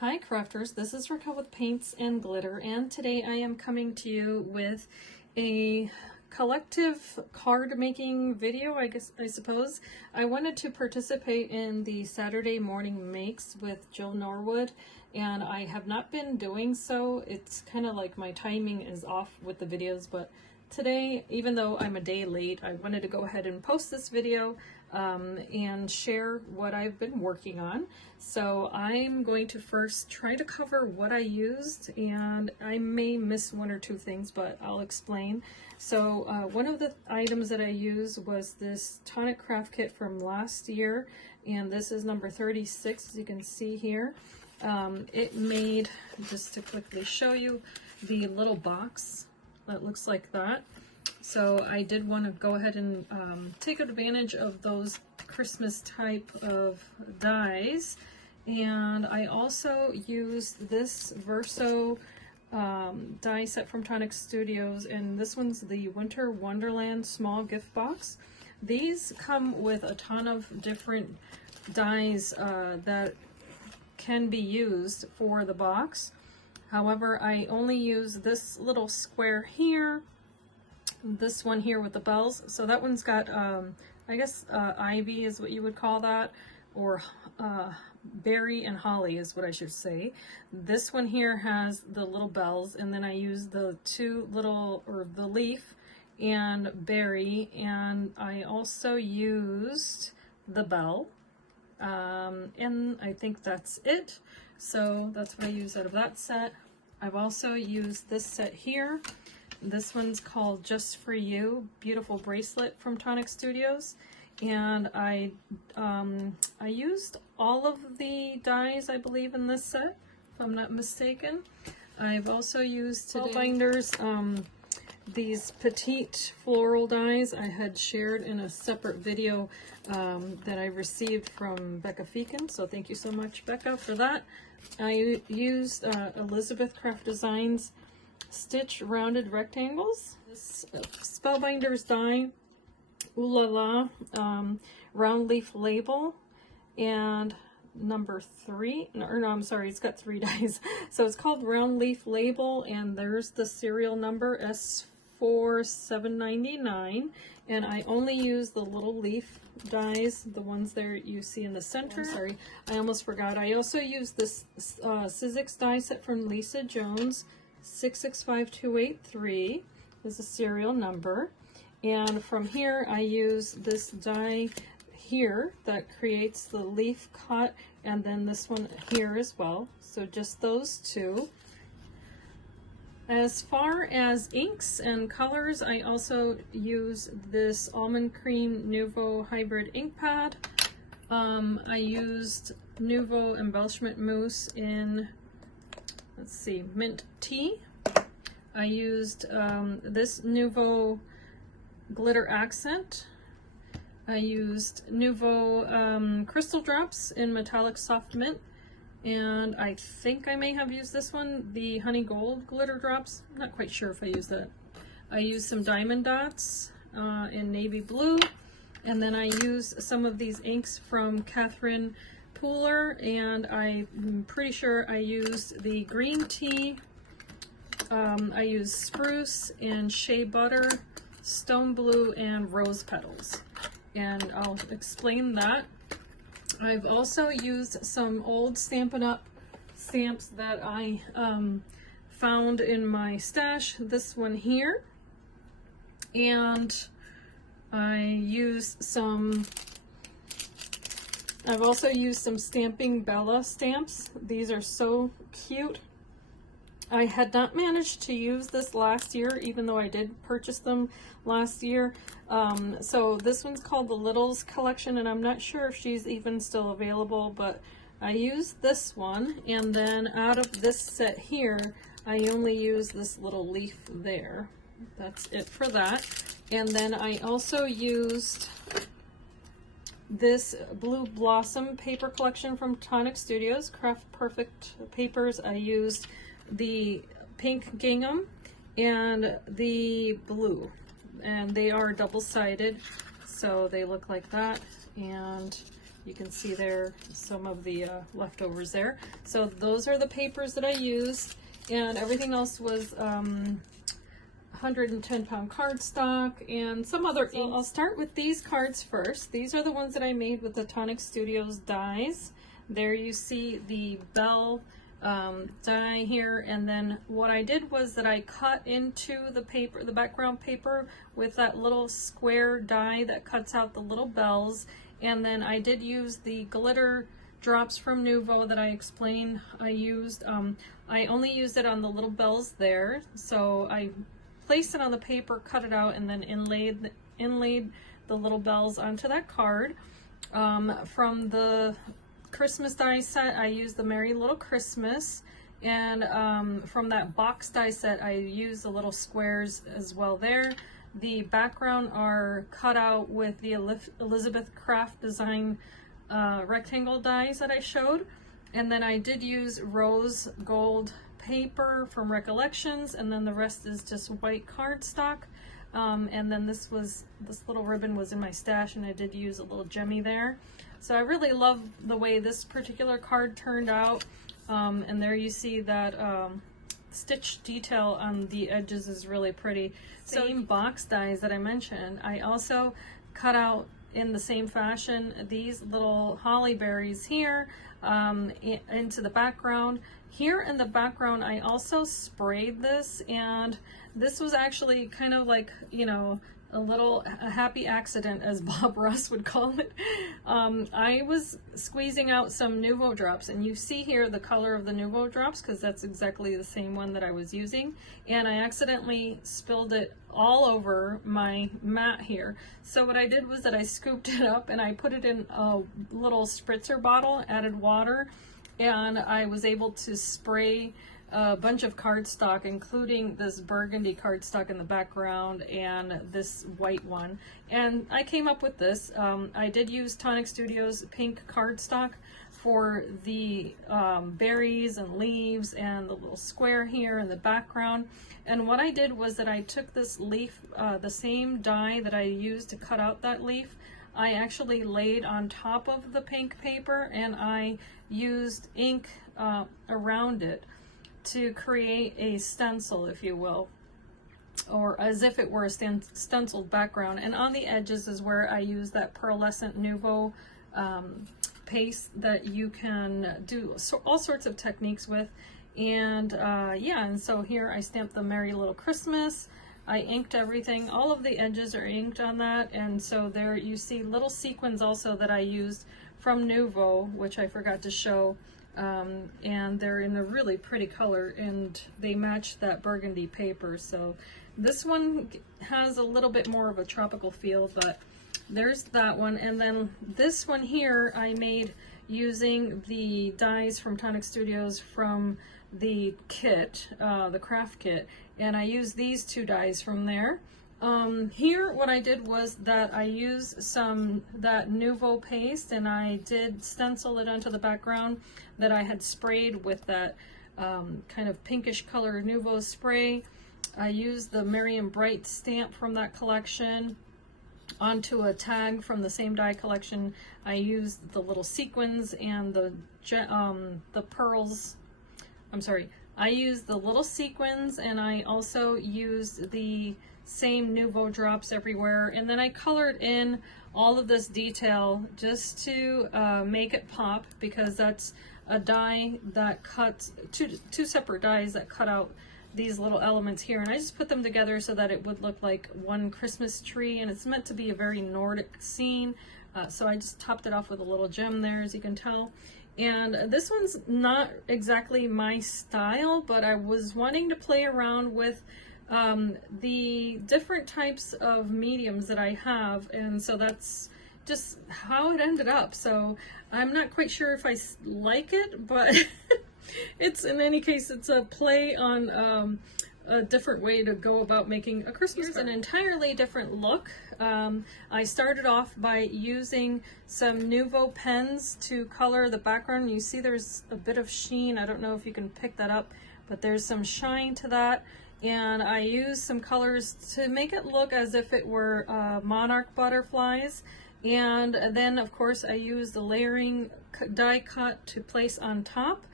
Hi crafters, this is Raquel with Paints and Glitter, and today I am coming to you with a collective card making video, I suppose. I wanted to participate in the Saturday morning makes with Jill Norwood, and I have not been doing so. It's kind of like my timing is off with the videos, but today, even though I'm a day late, I wanted to go ahead and post this video and share what I've been working on. So I'm going to first try to cover what I used, and I may miss one or two things, but I'll explain. So one of the items that I used was this tonic craft kit from last year, and this is number 36, as you can see here. It made, just to quickly show you, the little box that looks like that. So I did want to go ahead and take advantage of those Christmas type of dies. And I also used this Verso die set from Tonic Studios, and this one's the Winter Wonderland small gift box. These come with a ton of different dies that can be used for the box. However, I only use this little square here, this one here with the bells. So that one's got, I guess ivy is what you would call that, or berry and holly is what I should say. This one here has the little bells, and then I use the two little, or the leaf and berry, and I also used the bell, and I think that's it. So that's what I use out of that set. I've also used this set here. This one's called Just For You, beautiful bracelet from Tonic Studios. And I used all of the dies, I believe, in this set, if I'm not mistaken. I've also used today binders, these petite floral dies I had shared in a separate video that I received from Becca Feekin, so thank you so much, Becca, for that. I used Elizabeth Craft Designs stitch rounded rectangles. This Spellbinders die, Ooh La La, round leaf label, and number 3, no, I'm sorry, it's got 3 dies. So it's called round leaf label, and there's the serial number S4799, and I only use the little leaf dies, the ones there you see in the center. Oh, sorry, I almost forgot. I also used this Sizzix die set from Lisa Jones, 665283 is the serial number. And from here I use this die here that creates the leaf cut, and then this one here as well. So just those two. As far as inks and colors, I also use this Almond Cream Nouveau Hybrid ink pad. I used Nouveau Embellishment Mousse in, let's see, Mint Tea. I used this Nouveau Glitter Accent. I used Nouveau Crystal Drops in Metallic Soft Mint. And I think I may have used this one, the Honey Gold Glitter Drops. I'm not quite sure if I used that. I used some Diamond Dots in Navy Blue. And then I used some of these inks from Catherine Pooler, and I'm pretty sure I used the Green Tea. I used Spruce and Shea Butter, Stone Blue, and Rose Petals. And I'll explain that. I've also used some old Stampin' Up! Stamps that I found in my stash, this one here. And I've also used some Stamping Bella stamps. These are so cute. I had not managed to use this last year, even though I did purchase them last year. So this one's called the Littles Collection, and I'm not sure if she's even still available, but I used this one. And then out of this set here, I only used this little leaf there. That's it for that. And then I also used this Blue Blossom paper collection from Tonic Studios, Craft Perfect papers. I used the pink gingham and the blue, and they are double-sided, so they look like that. And You can see there some of the leftovers there. So those are the papers that I used, and everything else was 110-pound cardstock and some other ink. I'll start with these cards first. These are the ones that I made with the Tonic Studios dies. There you see the bell die here, and then what I did was that I cut into the paper, the background paper, with that little square die that cuts out the little bells, and then I did use the glitter drops from Nuvo that I explained I used. I only used it on the little bells there, so I placed it on the paper, cut it out, and then inlaid the little bells onto that card. From the Christmas die set, I used the Merry Little Christmas, and from that box die set, I used the little squares as well there. The background are cut out with the Elizabeth Craft Design rectangle dies that I showed, and then I did use rose gold paper from Recollections, and then the rest is just white cardstock. And then this little ribbon was in my stash, and I did use a little gemmy there. So I really love the way this particular card turned out, and there you see that stitch detail on the edges is really pretty. Same box dies that I mentioned, I also cut out in the same fashion these little holly berries here into the background. Here in the background I also sprayed this, and this was actually kind of like, you know, a happy accident, as Bob Ross would call it. I was squeezing out some Nuvo drops, and you see here the color of the Nuvo drops because that's exactly the same one that I was using, and I accidentally spilled it all over my mat here. So what I did was that I scooped it up and I put it in a little spritzer bottle, added water, and I was able to spray a bunch of cardstock, including this burgundy cardstock in the background and this white one. And I came up with this. I did use Tonic Studios pink cardstock for the berries and leaves and the little square here in the background. And what I did was that I took this leaf, the same die that I used to cut out that leaf, I actually laid on top of the pink paper, and I used ink around it to create a stencil, if you will, or as if it were a stenciled background. And on the edges is where I use that pearlescent Nuvo paste that you can do all sorts of techniques with. And yeah, and so here I stamped the Merry Little Christmas. I inked everything. All of the edges are inked on that, and so there you see little sequins also that I used from Nuvo, which I forgot to show. And they're in a really pretty color, and they match that burgundy paper. So this one has a little bit more of a tropical feel, but there's that one. And then this one here I made using the dies from Tonic Studios from the kit, the craft kit, and I used these two dies from there. Here what I did was that I used that Nuvo paste, and I did stencil it onto the background that I had sprayed with that kind of pinkish color Nuvo spray. I used the Merry and Bright stamp from that collection onto a tag from the same die collection. I used the little sequins and the pearls. I'm sorry, I used the little sequins, and I also used the same Nuvo drops everywhere, and then I colored in all of this detail just to make it pop, because that's a die that cuts two separate dies that cut out these little elements here, and I just put them together so that it would look like one Christmas tree, and it's meant to be a very Nordic scene. So I just topped it off with a little gem there, as you can tell. And this one's not exactly my style, but I was wanting to play around with the different types of mediums that I have, and so that's just how it ended up. So I'm not quite sure if I like it, but it's, in any case, it's a play on a different way to go about making a Christmas card. Here's an entirely different look. I started off by using some Nuvo pens to color the background. You see there's a bit of sheen. I don't know if you can pick that up, but there's some shine to that. And I used some colors to make it look as if it were monarch butterflies. And then of course I use the layering die cut to place on top.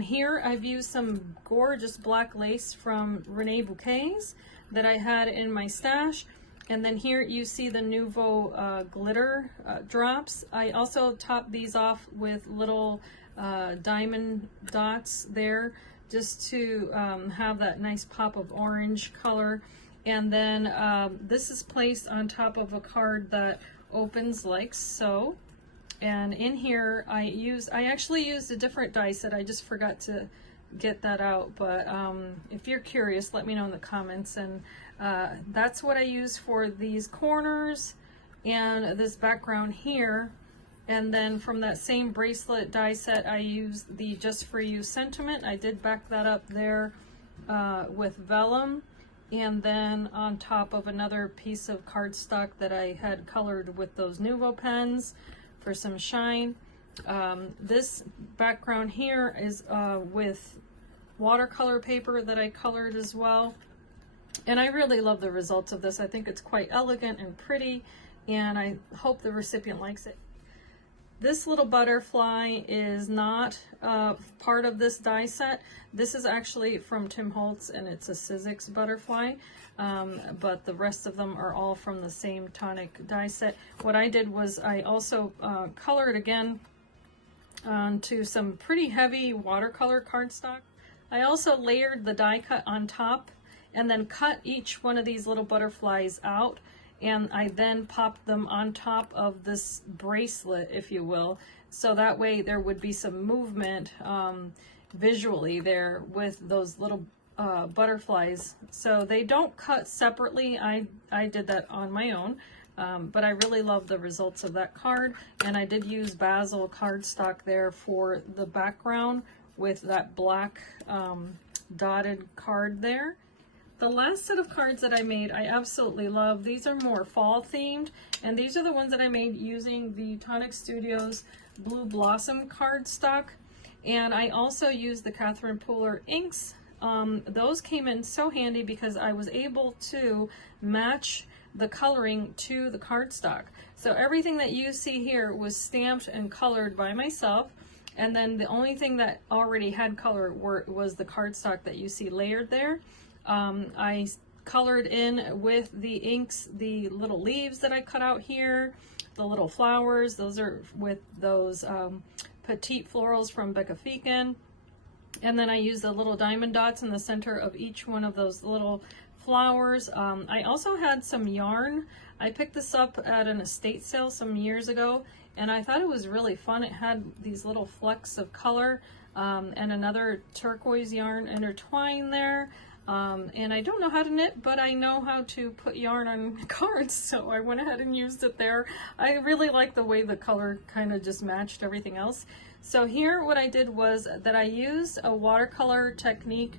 Here I've used some gorgeous black lace from Rene Bouquets that I had in my stash. And then here you see the Nouveau glitter drops. I also topped these off with little diamond dots there, just to have that nice pop of orange color. And then this is placed on top of a card that opens like so. And in here I actually used a different die set. I just forgot to get that out, but if you're curious, let me know in the comments. And that's what I use for these corners and this background here. And then from that same bracelet die set, I used the Just For You sentiment. I did back that up there with vellum, and then on top of another piece of cardstock that I had colored with those Nouveau pens for some shine. This background here is with watercolor paper that I colored as well. And I really love the results of this. I think it's quite elegant and pretty, and I hope the recipient likes it. This little butterfly is not part of this die set. This is actually from Tim Holtz, and it's a Sizzix butterfly, but the rest of them are all from the same tonic die set. What I did was I also colored again onto some pretty heavy watercolor cardstock. I also layered the die cut on top and then cut each one of these little butterflies out. And I then popped them on top of this bracelet, if you will, so that way there would be some movement visually there with those little butterflies. So they don't cut separately. I did that on my own, but I really love the results of that card. And I did use basil cardstock there for the background with that black dotted card there. The last set of cards that I made, I absolutely love. These are more fall themed, and these are the ones that I made using the Tonic Studios Blue Blossom cardstock. And I also used the Catherine Pooler inks. Those came in so handy because I was able to match the coloring to the cardstock. So everything that you see here was stamped and colored by myself. And then the only thing that already had color was the cardstock that you see layered there. I colored in with the inks the little leaves that I cut out here, the little flowers. Those are with those petite florals from Becca Feekin. And then I used the little diamond dots in the center of each one of those little flowers. I also had some yarn. I picked this up at an estate sale some years ago, and I thought it was really fun. It had these little flecks of color and another turquoise yarn intertwined there. And I don't know how to knit, but I know how to put yarn on cards, so I went ahead and used it there. I really like the way the color kind of just matched everything else. So here what I did was that I used a watercolor technique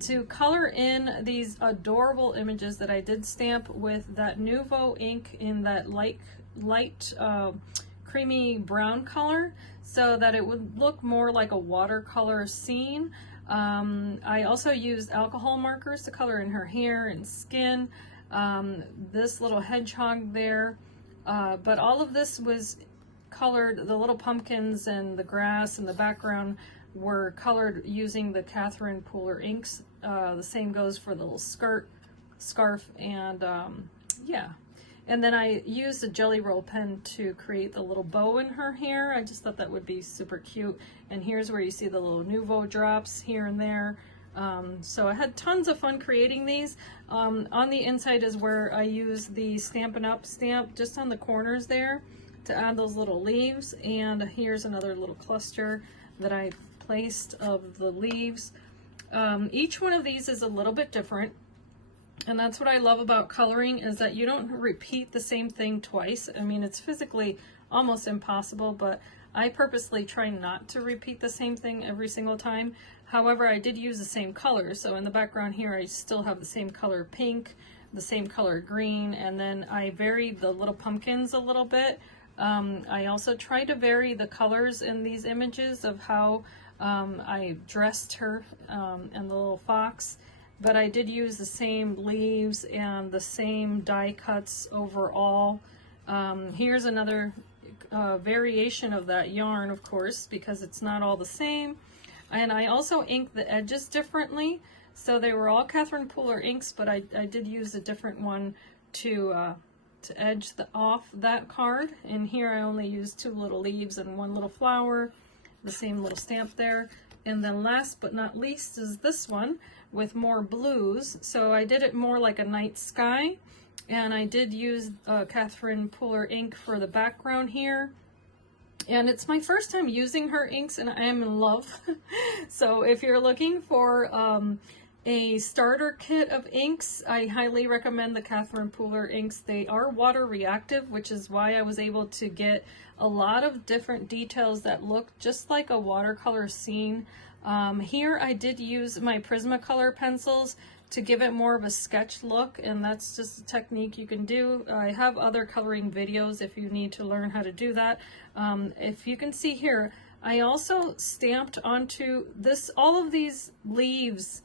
to color in these adorable images that I did stamp with that Nouveau ink in that light creamy brown color, so that it would look more like a watercolor scene. I also used alcohol markers to color in her hair and skin, this little hedgehog there, but all of this was colored, the little pumpkins and the grass and the background were colored using the Catherine Pooler inks. The same goes for the little skirt, scarf, and yeah. And then I used a Jelly Roll pen to create the little bow in her hair. I just thought that would be super cute. And here's where you see the little Nouveau drops here and there. So I had tons of fun creating these. On the inside is where I use the Stampin' Up! Stamp just on the corners there to add those little leaves. And here's another little cluster that I placed of the leaves. Each one of these is a little bit different. And that's what I love about coloring, is that you don't repeat the same thing twice. I mean, it's physically almost impossible, but I purposely try not to repeat the same thing every single time. However, I did use the same color. So in the background here, I still have the same color pink, the same color green, and then I varied the little pumpkins a little bit. I also try to vary the colors in these images of how I dressed her and the little fox. But I did use the same leaves and the same die cuts overall. Here's another variation of that yarn, of course, because it's not all the same. And I also inked the edges differently. So they were all Catherine Pooler inks, but I did use a different one to edge off that card. And here I only used 2 little leaves and 1 little flower, the same little stamp there. And then last but not least is this one with more blues. So I did it more like a night sky. And I did use Catherine Pooler ink for the background here. And it's my first time using her inks, and I am in love. So if you're looking for a starter kit of inks, I highly recommend the Catherine Pooler inks. They are water reactive, which is why I was able to get a lot of different details that look just like a watercolor scene. Here I did use my Prismacolor pencils to give it more of a sketch look, and that's just a technique you can do. I have other coloring videos if you need to learn how to do that. If you can see here, I also stamped onto all of these leaves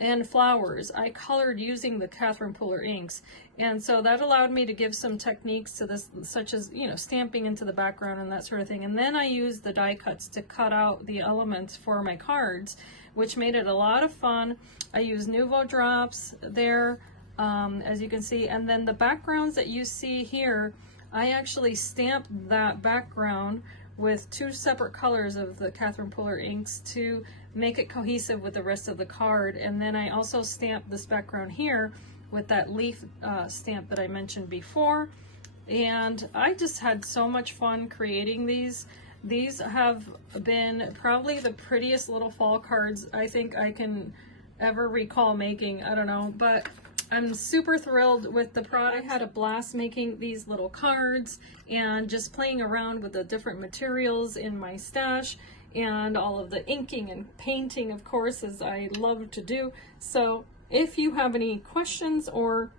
and flowers. I colored using the Catherine Pooler inks, and so that allowed me to give some techniques to this, such as, you know, stamping into the background and that sort of thing. And then I used the die cuts to cut out the elements for my cards, which made it a lot of fun. I used Nuvo drops there, as you can see, and then the backgrounds that you see here, I actually stamped that background with 2 separate colors of the Catherine Pooler inks to make it cohesive with the rest of the card. And then I also stamped this background here with that leaf stamp that I mentioned before. And I just had so much fun creating these. These have been probably the prettiest little fall cards I think I can ever recall making. I don't know, but I'm super thrilled with the product. I had a blast making these little cards and just playing around with the different materials in my stash, and all of the inking and painting, of course, as I love to do. So if you have any questions or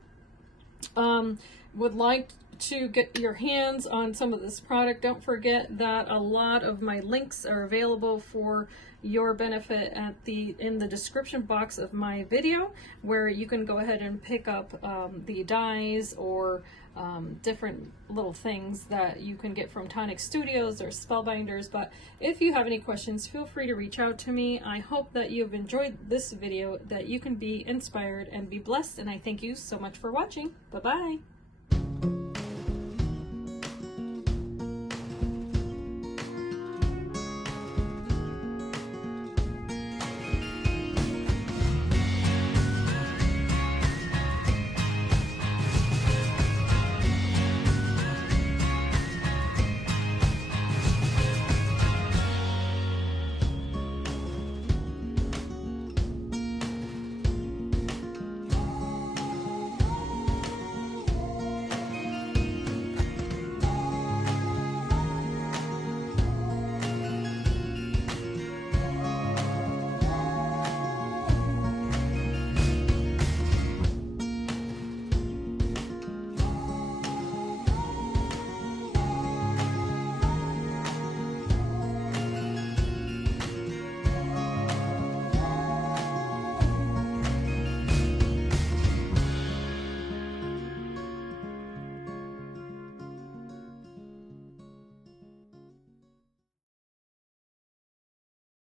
would like to get your hands on some of this product, don't forget that a lot of my links are available for your benefit in the description box of my video, where you can go ahead and pick up the dies or different little things that you can get from Tonic Studios or Spellbinders. But if you have any questions, feel free to reach out to me. I hope that you've enjoyed this video, that you can be inspired and be blessed, and I thank you so much for watching. Bye-bye.